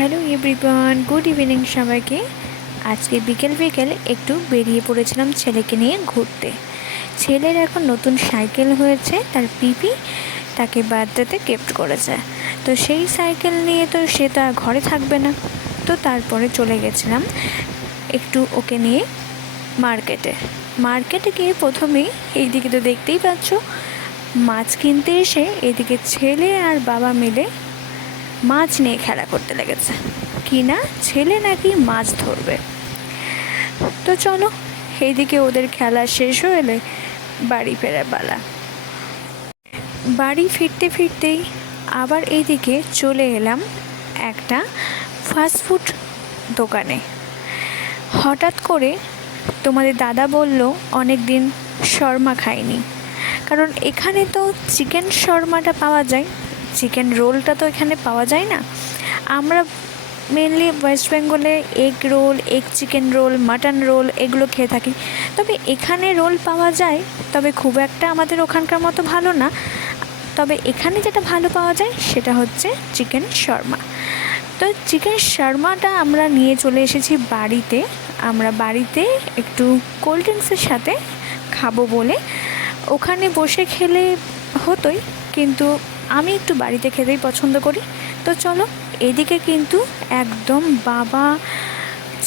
Hello everyone, good evening সবাইকে। আজকে বিকেল বিকেল একটু বেরিয়ে পড়েছিলাম ছেলেকে নিয়ে ঘুরতে। ছেলের এখন নতুন সাইকেল হয়েছে, তার পিপি তাকে বার্থডেতে গিফট করেছে। তো সেই সাইকেল নিয়ে তো সে তো আর ঘরে থাকবে না, তো তারপরে চলে গেছিলাম একটু ওকে নিয়ে মার্কেটে গিয়ে প্রথমেই এইদিকে তো দেখতেই পাচ্ছ, মাছ কিনতে এসে এদিকে ছেলে আর বাবা মিলে মাছ নিয়ে খেলা করতে লেগেছে। কি না, ছেলে নাকি মাছ ধরবে। তো চলো, এইদিকে ওদের খেলা শেষ হলে বাড়ি ফেরার পালা। বাড়ি ফিরতে ফিরতেই আবার এইদিকে চলে এলাম একটা ফাস্টফুড দোকানে। হঠাৎ করে তোমাদের দাদা বলল অনেক দিন শর্মা খাইনি, কারণ এখানে তো চিকেন শর্মাটা পাওয়া যায়, চিকেন রোলটা তো এখানে পাওয়া যায় না। আমরা মেনলি ওয়েস্ট বেঙ্গলে egg roll, egg chicken roll, mutton role এগুলো খেয়ে থাকি। তবে এখানে রোল পাওয়া যায়, তবে খুব একটা আমাদের ওখানকার মতো ভালো না। তবে এখানে যেটা ভালো পাওয়া যায় সেটা হচ্ছে চিকেন শর্মা। তো চিকেন শর্মাটা আমরা নিয়ে চলে এসেছি বাড়িতে। আমরা বাড়িতে একটু কোল্ড ড্রিঙ্কসের সাথে খাবো বলে ওখানে বসে খেলে হতোই, কিন্তু আমি একটু বাড়িতে খেতেই পছন্দ করি। তো চলো, এদিকে কিন্তু একদম বাবা,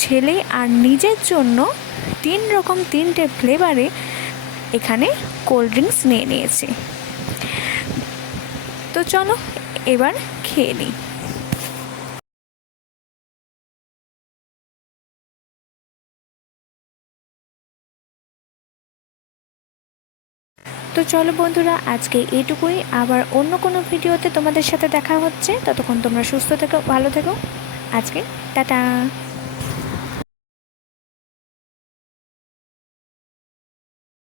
ছেলে আর নিজের জন্য 3 ফ্লেভারে এখানে কোল্ড ড্রিঙ্কস নিয়ে নিয়েছি। তো চলো এবার খেয়ে নিই। তো চলো বন্ধুরা, আজকে এইটুকুই। আবার অন্য কোনো ভিডিওতে তোমাদের সাথে দেখা হচ্ছে। ততক্ষণ তোমরা সুস্থ থেকো, ভালো থেকো। আজকে টাটা।